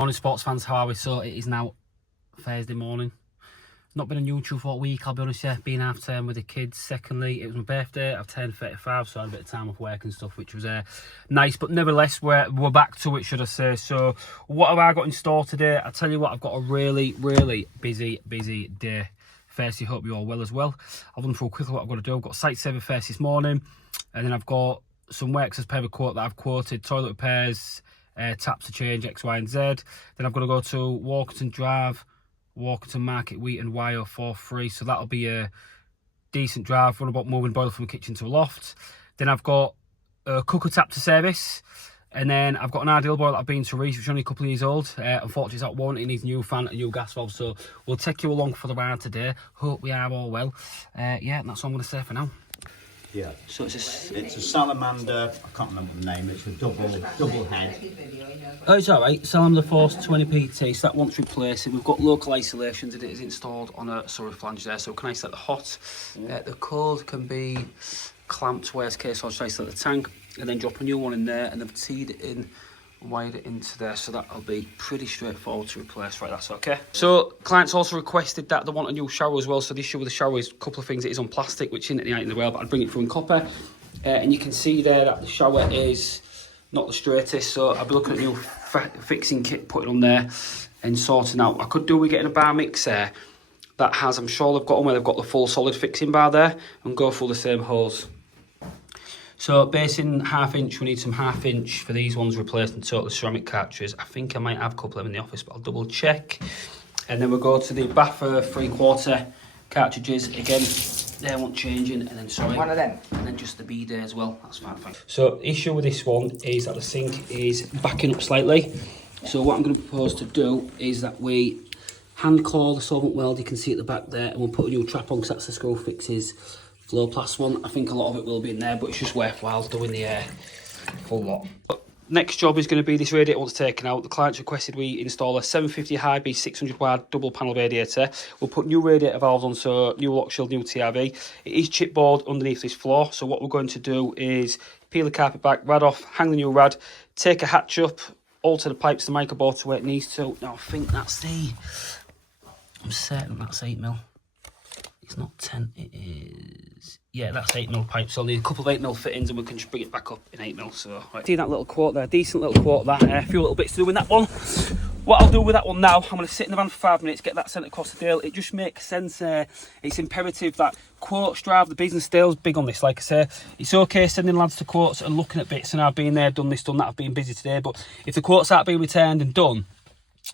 Morning sports fans, how are we? So it is now Thursday morning. Not been on YouTube for a week, I'll be honest, yeah. Being half term with the kids. Secondly, it was my birthday. I've turned 35, so I had a bit of time off work and stuff, which was nice. But nevertheless, we're back to it, should I say. So what have I got in store today? I tell you what, I've got a really busy day. Firstly, hope you're all well as well. I'll run through quickly what I've got to do. I've got site survey first this morning, and then I've got some works as per the quote that I've quoted, toilet repairs, taps to change, X, Y and Z. Then I've got to go to Walkerton Drive, Walkerton Market, Wheaton, YO 43. So that'll be a decent drive. Run about moving boiler from the kitchen to a loft. Then I've got a cooker tap to service. And then I've got an ideal boiler that I've been to Reece, which is only a couple of years old. Unfortunately, it's out warranty. It needs a new fan and a new gas valve. So we'll take you along for the ride today. Hope we are all well. Yeah, that's all I'm going to say for now. Yeah. So it's a salamander. I can't remember the name. It's a double head. Oh, it's all right. Salamander Force 20 PT. So that wants replacing. We've got local isolations and it is installed on a Surrey flange there. So can I set the hot? The cold can be clamped. Worst case, I'll just isolate the tank and then drop a new one in there, and I've teed it in, wired it into there, so that'll be pretty straightforward to replace. Right, that's okay. So clients also requested that they want a new shower as well. So the issue with the shower is a couple of things. It is on plastic, which isn't the item in the world, but I'd bring it through in copper. And you can see there that the shower is not the straightest, so I'll be looking at a new fixing kit, putting on there and sorting out. I could do with getting a bar mixer that has, I'm sure they've got one where they've got the full solid fixing bar there, and go through the same hose. So basin 1/2 inch, we need some 1/2 inch for these ones, replacing total ceramic cartridges. I think I might have a couple of them in the office, but I'll double check. And then we'll go to the Baffer 3/4 cartridges. Again, they won't changing, and then sorry, one of them. And then just the B-Day as well, that's fine. So the issue with this one is that the sink is backing up slightly. So what I'm going to propose to do is that we hand claw the solvent weld, you can see at the back there, and we'll put a new trap on because that's the screw fixes. Flowplast one, I think a lot of it will be in there, but it's just worthwhile doing the full lot. Next job is going to be this radiator once taken out. The client's requested we install a 750 Highbee 600 wide double panel radiator. We'll put new radiator valves on, so new lock shield, new TRV. It is chipboard underneath this floor, so what we're going to do is peel the carpet back, rad off, hang the new rad, take a hatch up, alter the pipes to microboard to where it needs to. Now I think that's I'm certain that's 8mm. It's not 10, it is, yeah, that's 8mm pipe, so I'll need a couple of 8mm fittings and we can just bring it back up in 8mm. So right. See that little quote there, decent little quote that, a few little bits to do with that one. What I'll do with that one now, I'm going to sit in the van for 5 minutes, get that sent across the deal. It just makes sense, it's imperative that quotes drive the business. Dale's big on this, like I say. It's okay sending lads to quotes and looking at bits, and I've been there, done this, done that, I've been busy today, but if the quotes aren't being returned and done,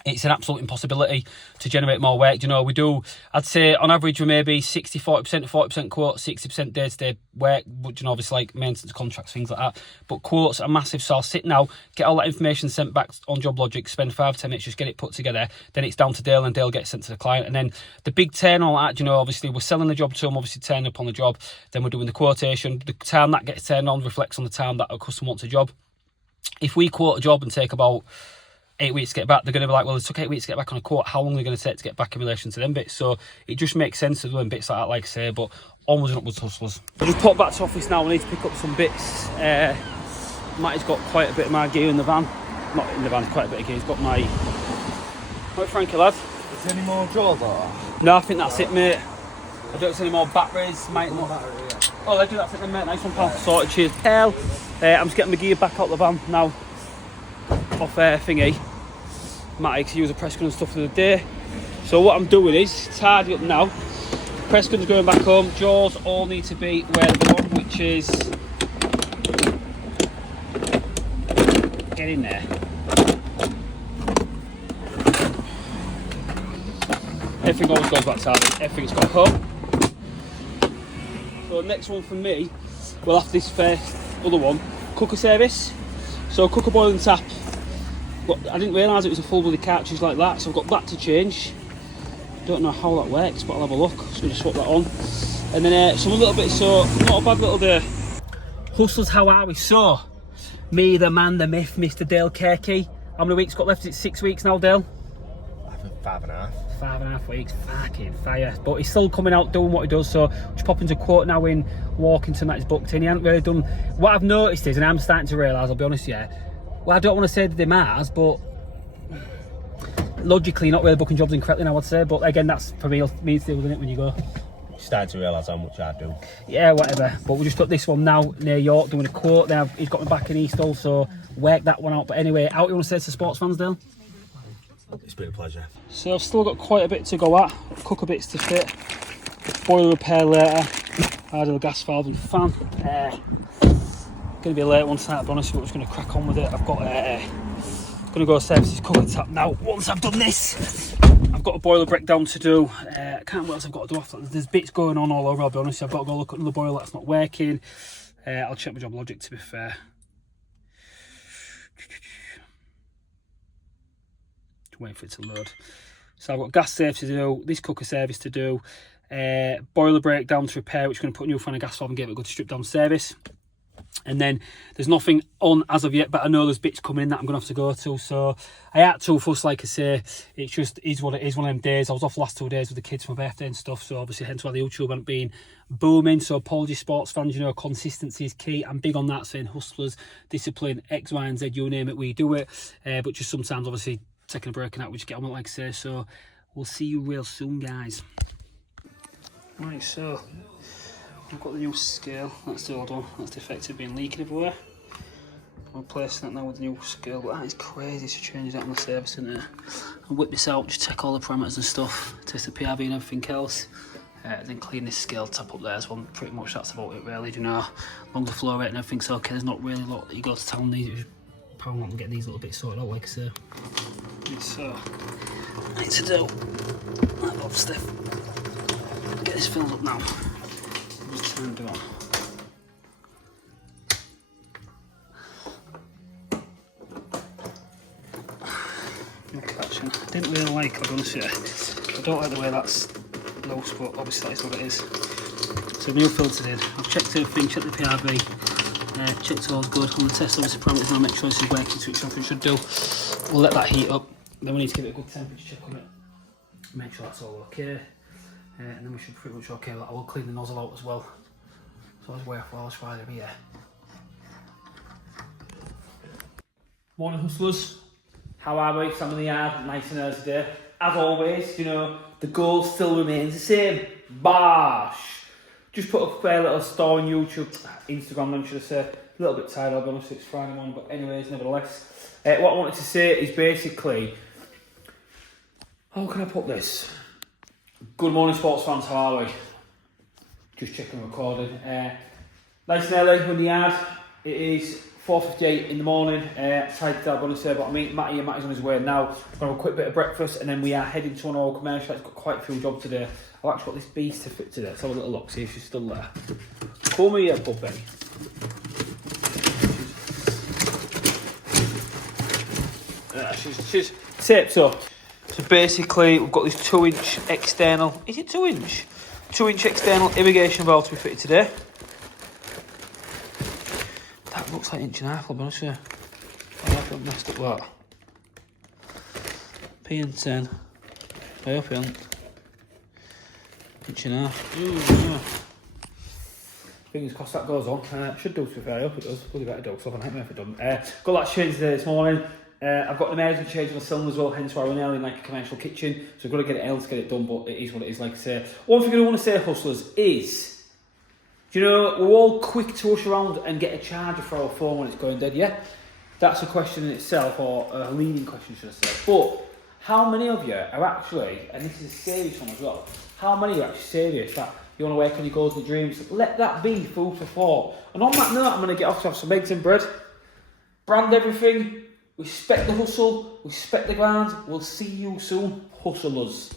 it's an absolute impossibility to generate more work. You know, we do, I'd say on average we may be 40% quote, 60% day-to-day work, but you know, obviously like maintenance contracts, things like that. But quotes are massive, so I'll sit now, get all that information sent back on Job Logic, spend 5-10 minutes, just get it put together, then it's down to Dale and Dale gets sent to the client. And then the big turn on that, you know, obviously we're selling the job to them, obviously turning up on the job, then we're doing the quotation. The time that gets turned on reflects on the time that a customer wants a job. If we quote a job and take about 8 weeks to get back, they're going to be like, well, it took 8 weeks to get back on a quote, how long are they going to take to get back in relation to them bits? So it just makes sense to doing bits like that, like I say, but onwards and upwards hustlers. I just put back to office now, I need to pick up some bits. Matty's got quite a bit of my gear in the van. Not in the van, quite a bit of gear. He's got my... Right, Frankie, lad. Is there any more jaws or? No, I think that's it, mate. I don't see any more batteries, mate. Oh, they do, that's it then, mate. Nice one, pal. Sorted, cheers. Hell, I'm just getting my gear back out the van now. Off thingy, Matty, to use a press gun and stuff for the day. So what I'm doing is tidy up now. Press gun's going back home. Jaws all need to be where they belong, which is get in there. Everything always goes back tidy. Everything's got home. So next one for me, well after this first other one, cooker service. So cooker boiling tap. But I didn't realise it was a full bloody cartridge like that, so I've got that to change. Don't know how that works, but I'll have a look. Just going to swap that on. And then some little bit, so not a bad little day. Hustlers, how are we? So, me, the man, the myth, Mr. Dale Kirky. How many weeks got left? Is it 6 weeks now, Dale? I think 5.5. 5.5 weeks, fucking fire. But he's still coming out doing what he does, so just pop into quote now in Walkington that he's booked in. He hasn't really done, what I've noticed is, and I'm starting to realise, I'll be honest, yeah, well, I don't want to say that they're Mars, but logically, not really booking jobs incorrectly now, I'd say. But again, that's for me to deal with it when you go. Starting to realise how much I do. Yeah, whatever. But we'll just put this one now near York, doing a quote. Now he's got me back in East Hull, so work that one out. But anyway, out you want to say to sports fans, Dale? It's been a pleasure. So I've still got quite a bit to go at. Cooker bits to fit. Boiler repair later. Ideal gas valve and fan. Going to be a late one tonight, to be honest, but we're just going to crack on with it. I've got going to go service this cooker tap now. Once I've done this, I've got a boiler breakdown to do. I can't remember what else I've got to do after that. There's bits going on all over, I'll be honest. I've got to go look at another boiler that's not working. I'll check my job logic, to be fair. Just waiting for it to load. So I've got gas safe to do, this cooker service to do, boiler breakdown to repair, which is going to put a new fan and gas valve and give it a good strip down service. And then there's nothing on as of yet, but I know there's bits coming in that I'm going to have to go to. So I had to fuss, like I say. It just is what it is, one of them days. I was off the last 2 days with the kids for my birthday and stuff. So obviously, hence why the YouTube hasn't been booming. So apologies, sports fans. You know, consistency is key. I'm big on that, saying hustlers, discipline, X, Y, and Z, you name it, we do it. But just sometimes, obviously, taking a break and that, we just get on with it, like I say. So we'll see you real soon, guys. Right, so I've got the new scale. That's the old one. That's defective, been leaking everywhere. I'm replacing that now with the new scale, but that is crazy to change that on the service, isn't it? I'll whip this out, just check all the parameters and stuff, test the PRV and everything else. Then clean this scale tap up there as well. Pretty much that's about it, really. You know, as long as the flow rate and everything's okay, there's not really a lot that you go to town these. You just pound up and get these little bits sorted out, like I say. So, I need to do that lot of stuff. Get this filled up now. Just turn it on. Collection. I didn't really like it, I'll be honest with you. I don't like the way that's loose, but obviously that is what it is. So new filtered in. I've checked everything, checked the PRV, checked all good. I'm going to test obviously parameters and make sure this is working, so it's something it should do. We'll let that heat up. Then we need to give it a good temperature check on it. Make sure that's all okay. And then we should pretty much okay. I will clean the nozzle out as well. So that's worthwhile, it's Friday here. Morning hustlers. How are we? Sam in the yard, nice and early today. As always, you know, the goal still remains the same. Bosh! Just put up a little store on YouTube, Instagram, then should I say. A little bit tired, I'll be honest, it's Friday morning, but anyways, nevertheless. What I wanted to say is basically, how can I put this? Good morning, sports fans, how are we? Just checking recording. Nice and early, we're in the yard. It is 4:58 in the morning. Tired to I'm going to say, but I meet Matty, and Matty's on his way now. We're going to have a quick bit of breakfast, and then we are heading to an oil commercial. It's got quite a few jobs today. I've actually got this beast to fit today. Let's have a little look, see if she's still there. Call me here, puppy. She's taped up. So basically, we've got this 2-inch external. Is it 2-inch? 2-inch external irrigation valve to be fitted today. That looks like 1.5 inches, I'll be honest with you. I hope I've messed up that. P10. I hope I haven't. 1.5 inches. Ooh, yeah. Fingers crossed that goes on. Should do, to be fair. I hope it does. Bloody better do, because I've had a nightmare if it doesn't. Got that changed today this morning. I've got an emergency change on the cylinder as well, hence why we're now in like a commercial kitchen. So I've got to get it else to get it done, but it is what it is, like I say. One thing I want to say, hustlers, is, do you know, we're all quick to rush around and get a charger for our phone when it's going dead, yeah? That's a question in itself, or a leading question, should I say. But how many of you are actually, and this is a serious one as well, how many are actually serious that you want to work on your goals and dreams? Let that be food for thought. And on that note, I'm going to get off to have some eggs and bread. Brand everything. Respect the hustle, respect the grind. We'll see you soon, hustlers.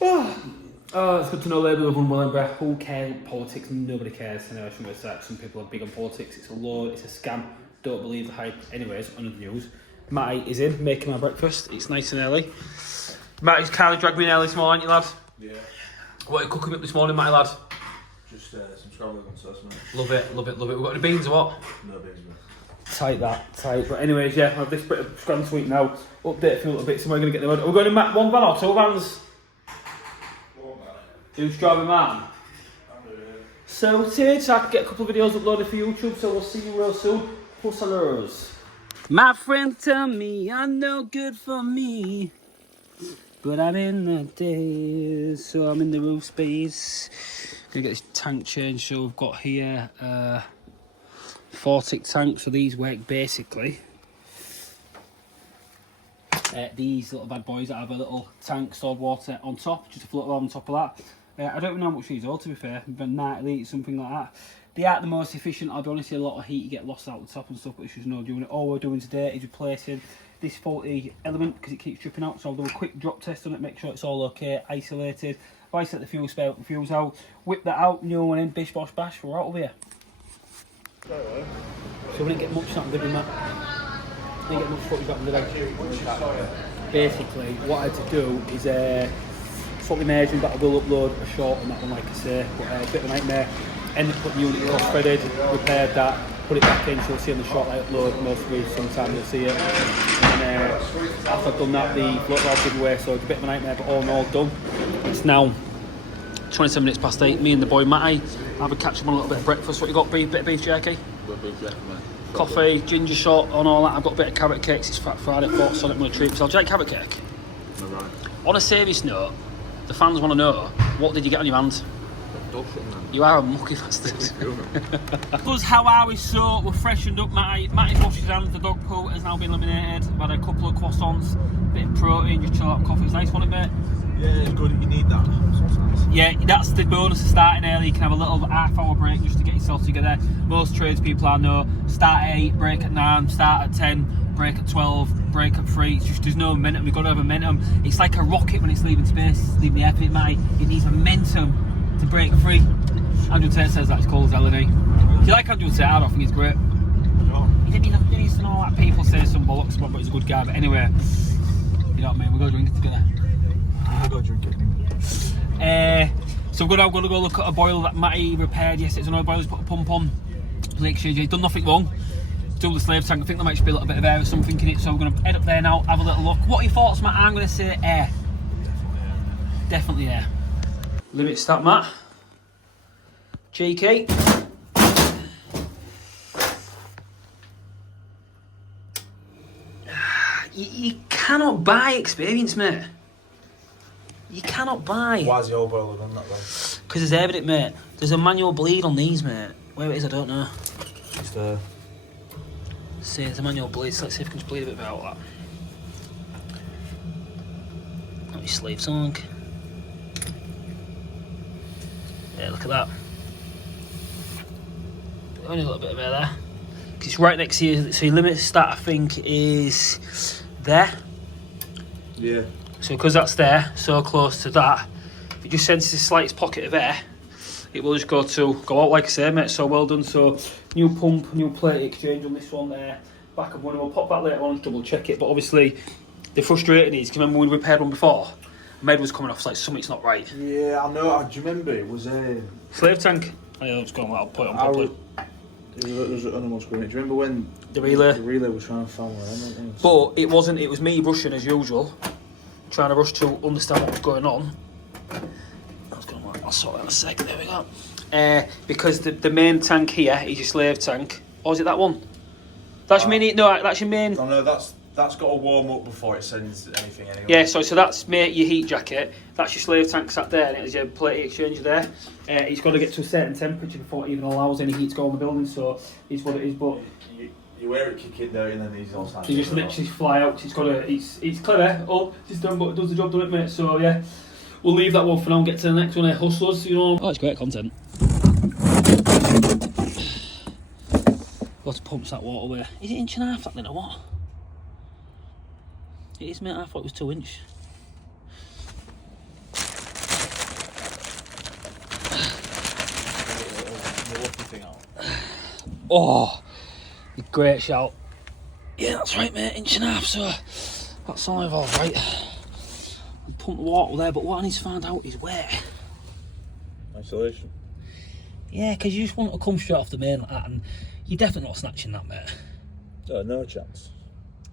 Oh, it's good to know Labour have won Wellingborough. Who cares about politics? Nobody cares. Anyway, from that, some people are big on politics. It's a load, it's a scam. Don't believe the hype. Anyways, on the news. Matty is in, making my breakfast. It's nice and early. Matty's kindly dragged me in early this morning, you lad? Yeah. What are you cooking up this morning, Matty lad? Just some scrambled on sauce, mate. Love it, love it, love it. We've got any beans or what? No beans, mate. Tight that, tight. But anyways, yeah, I have this bit of scram sweet now. Update for a little bit, so we're going to get them. Are we going in one van or two vans? One van. Who's driving man? So, so I can get a couple of videos uploaded for YouTube, so we'll see you real soon. Hustlers. My friends tell me I'm no good for me, but I'm in the days, so I'm in the roof space. Gonna get this tank changed. So we've got here 4-tick tank. So these work basically. These little bad boys that have a little tank stored water on top, just to float around on top of that. I don't know how much these are, to be fair, but 90 litres, something like that. They aren't the most efficient. I'll be honest, a lot of heat you get lost out the top and stuff, but it's just no doing it. All we're doing today is replacing this faulty element because it keeps dripping out. So I'll do a quick drop test on it, make sure it's all okay, isolated. If I set the fuel spare, the fuel's out, whip that out, new one in, bish bosh bash, we're out of here. So we didn't get much something good in that. Didn't get much footage out of the basically, what I had to do is swap the immersion, but I will upload a short on that one, like I say, but a bit of a nightmare. Ended up putting the unit cross-threaded, repaired that, put it back in, so you'll see on the short I upload most of it, sometime you'll see it. And after I've done that, the float valve giveaway, so it's a bit of a nightmare, but all in all done. It's now 27 minutes past 8, me and the boy Matty have a catch up on a little bit of breakfast. What you got, beef, bit of beef jerky? Beef jerky, mate. Coffee, ginger shot, and all that. I've got a bit of carrot cakes, it's Fat Friday, thought so I'm going to treat myself. Do you like carrot cake? Am I right? On a serious note, the fans want to know, what did you get on your hands? Dog shit, man. You are a mucky bastard. Us, how are we? So we're freshened up, Matty's washed his hands, the dog poo has now been eliminated. We've had a couple of croissants, bit of protein, just chill out coffee. It's nice, wasn't it, mate? Yeah, it's good. You need that. Nice. Yeah, that's the bonus of starting early. You can have a little half-hour break just to get yourself together. Most tradespeople I know start at 8, break at 9, start at 10, break at 12, break at 3. It's just, there's no momentum. We've got to have momentum. It's like a rocket when it's leaving space, leaving the airport, Matty. It needs momentum to break free. Andrew Tate says that's cool as LED. If you like Andrew Tate, I don't think he's great. He didn't even listen to all that. People say some bollocks about, but he's a good guy. But anyway, you know what I mean? We'll go drink it together. I'll go drink it. So we're going to go look at a boiler that Matty repaired yesterday. It's an oil boiler, he's put a pump on. Lake Shade, he's done nothing wrong. Still the slave tank. I think there might just be a little bit of air or something in it. So we're going to head up there now, have a little look. What are your thoughts, Matt? I'm going to say air. Definitely air. Limit start, Matt. Cheeky. You cannot buy experience, mate. You cannot buy. Why is the old boiler done that way? Because there's air in it, mate. There's a manual bleed on these, mate. Where it is, I don't know. It's there. See, there's a manual bleed. So let's see if we can just bleed a bit out of that. Let me sleeve song. Yeah, look at that. Only a little bit of air there. Because it's right next to you. So your limit start, I think, is there. Yeah. So because that's there, so close to that, if it just senses the slightest pocket of air, it will just go out, like I say, mate. So well done. So new pump, new plate exchange on this one there. Back up one, we'll pop that later on and double check it. But obviously, the frustrating is, do you remember when we repaired one before? Med was coming off, it's like something's not right. Yeah, I know. Do you remember it was Slave tank. Oh, yeah, it's gone. I'll put it on properly. It was almost going. Do you remember when The relay. The relay was trying to follow on? But it wasn't. It was me rushing as usual, trying to rush to understand what was going on. I'll sort it out in a second. There we go. Because the main tank here is your slave tank. Or is it that one? That's your main. No, that's your main. No, that's got to warm up before it sends anything anyway. Yeah, so that's your heat jacket. That's your slave tank sat there, and it is your plate exchanger there. It's got to get to a certain temperature before it even allows any heat to go on the building. So it's what it is. But you wear it kick in there, and then these all stand. they just literally fly out. It's got to. It's clever. Oh, it's done, but it does the job, doesn't it, mate? So yeah, we'll leave that one for now and get to the next one. Hustlers, you know. Oh, it's great content. Got to pump that water away. Is it 1.5 inch that then, or what? It is, mate. I thought it was 2 inch. Oh, great shout. Yeah, that's right, mate. 1.5 inch, so that's all involved, right? I pumped the water there, but what I need to find out is where. Isolation. Yeah, because you just want to come straight off the main like that, and you're definitely not snatching that, mate. No chance.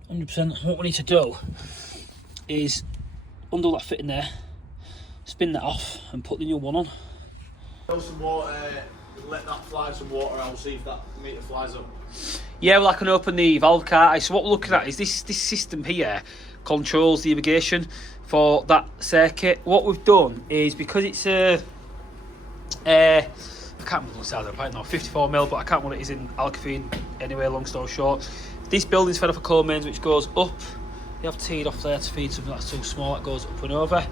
100%. What we need to do is undo that fitting there, spin that off, and put the new one on. Some water, let that fly some water. I'll see if that meter flies up. Yeah, well, I can open the valve, can't I? So what we're looking at is this system here controls the irrigation for that circuit. What we've done is, because it's I can't remember the size of the pipe now, 54mm, but I can't remember what it is in Alkafine anyway, long story short. This building's fed off a cold mains which goes up. You have teed off there to feed something that's too small, that goes up and over.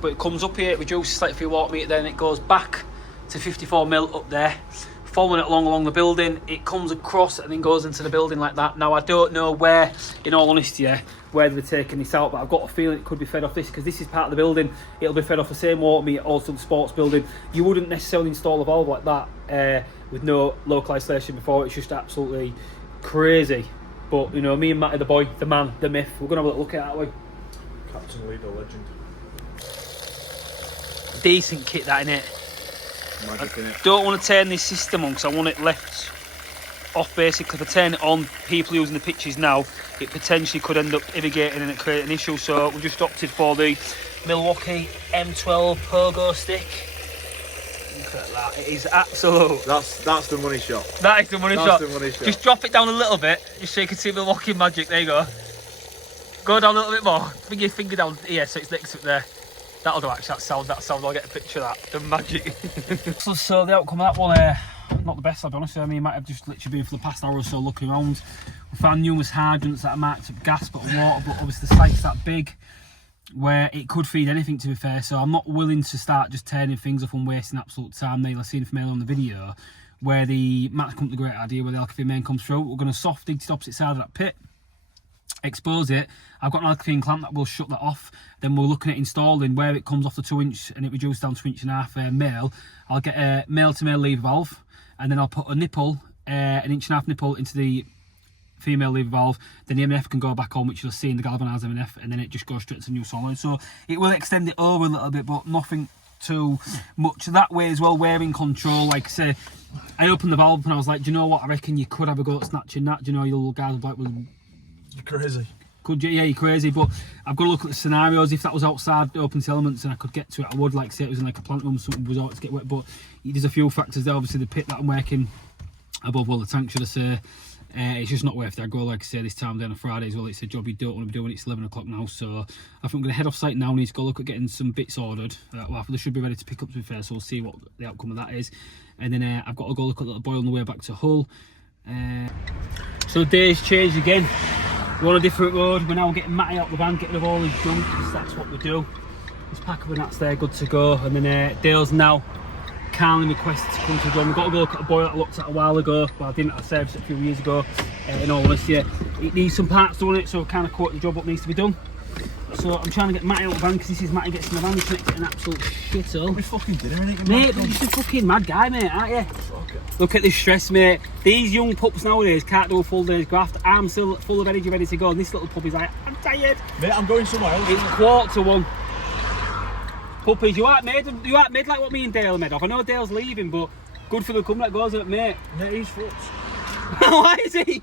But it comes up here, it reduces slightly for your water meter, then it goes back to 54mm up there. Following it along the building, it comes across and then goes into the building like that. Now, I don't know where, in all honesty, where they're taking this out, but I've got a feeling it could be fed off this, because this is part of the building. It'll be fed off the same water meter, also the sports building. You wouldn't necessarily install a valve like that with no local isolation before. It's just absolutely crazy. But, you know, me and Matty, the boy, the man, the myth, we're going to have a look at it, aren't we? Captain Leader legend. Decent kit, that, innit? Magic in it. Don't want to turn this system on because I want it left off. Basically, if I turn it on, people using the pitches now, it potentially could end up irrigating and it create an issue. So we just opted for the Milwaukee M12 Pogo stick. Look at that, it is absolute. That's the money shot. That is the money shot. That's the money shot. Just drop it down a little bit, just so you can see Milwaukee magic. There you go. Go down a little bit more. Bring your finger down here so it's next to it there. That'll do, actually. That sound. I'll get a picture of that. The magic. So the outcome of that one, not the best, I'll be honest. I mean, might have just literally been for the past hour or so looking around. We found numerous hydrants that are marked up gas but water, but obviously the site's that big where it could feed anything, to be fair. So I'm not willing to start just turning things off and wasting absolute time. Now, I've seen from earlier on the video where the Matt's come to the great idea where the Alkafine main comes through. We're going to soft dig to the opposite side of that pit, expose it. I've got an Alkafine clamp that will shut that off. Then we're looking at installing where it comes off the 2-inch and it reduces down to 1.5 male. I'll get a male-to-male lever valve, and then I'll put a nipple, an 1.5 nipple into the female lever valve. Then the M&F can go back on, which you'll see in the galvanised M&F, and then it just goes straight to the new solenoid. So it will extend it over a little bit, but nothing too much that way as well. We're in control. Like I say, I opened the valve and I was like, do you know what, I reckon you could have a go at snatching that. Do you know, your little guys were like, well, You're crazy. could you? Yeah, you're crazy. But I've got to look at the scenarios. If that was outside open to elements and I could get to it, I would. Like say it was in like a plant room, something was out to get wet. But there's a few factors there. Obviously the pit that I'm working above, well, the tank, should I say, it's just not worth it. I go, like I say, this time down on Friday as well. It's a job you don't want to be doing. It's 11 o'clock now, so I think I'm going to head off site now. Need to go look at getting some bits ordered. Well, they should be ready to pick up, to be fair, so we'll see what the outcome of that is. And then I've got to go look at the boil on the way back to Hull. So the day's changed again. We're on a different road. We're now getting Matty out the van, getting rid of all his junk, because that's what we do. Let's pack up and that's there, good to go. And then Dale's now kindly requested to come to the drum. We've got to go look at a boiler I looked at a while ago, but I didn't. I serviced it a few years ago. In all honesty, it needs some parts doing it, so kind of caught the job what needs to be done. So I'm trying to get Matty out of the van, because this is Matty gets in the van, he's getting an absolute shithole. We fucking did it, Mate, you're just a fucking mad guy, mate, aren't you? Okay. Look at this stress, mate. These young pups nowadays can't do a full day's graft. I'm still full of energy, ready to go, and this little puppy's like, I'm tired. Mate, I'm going somewhere else. It's 1:15. Puppies, you aren't made like what me and Dale are made of. I know Dale's leaving, but good for the company that goes with it, mate. Mate, he's fucked. Why is he?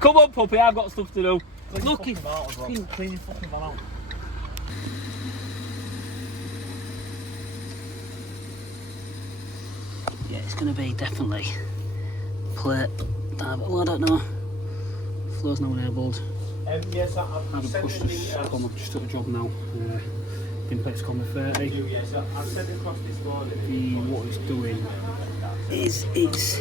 Come on, puppy, I've got stuff to do. Look, he's Clean your fucking van out. yeah, it's going to be definitely plate. Well, I don't know. Flow's now enabled. Yes, I haven't pushed this comma, just at the job now. Didn't place comma 30. Yes, I've sent it across this morning. What it's doing is it's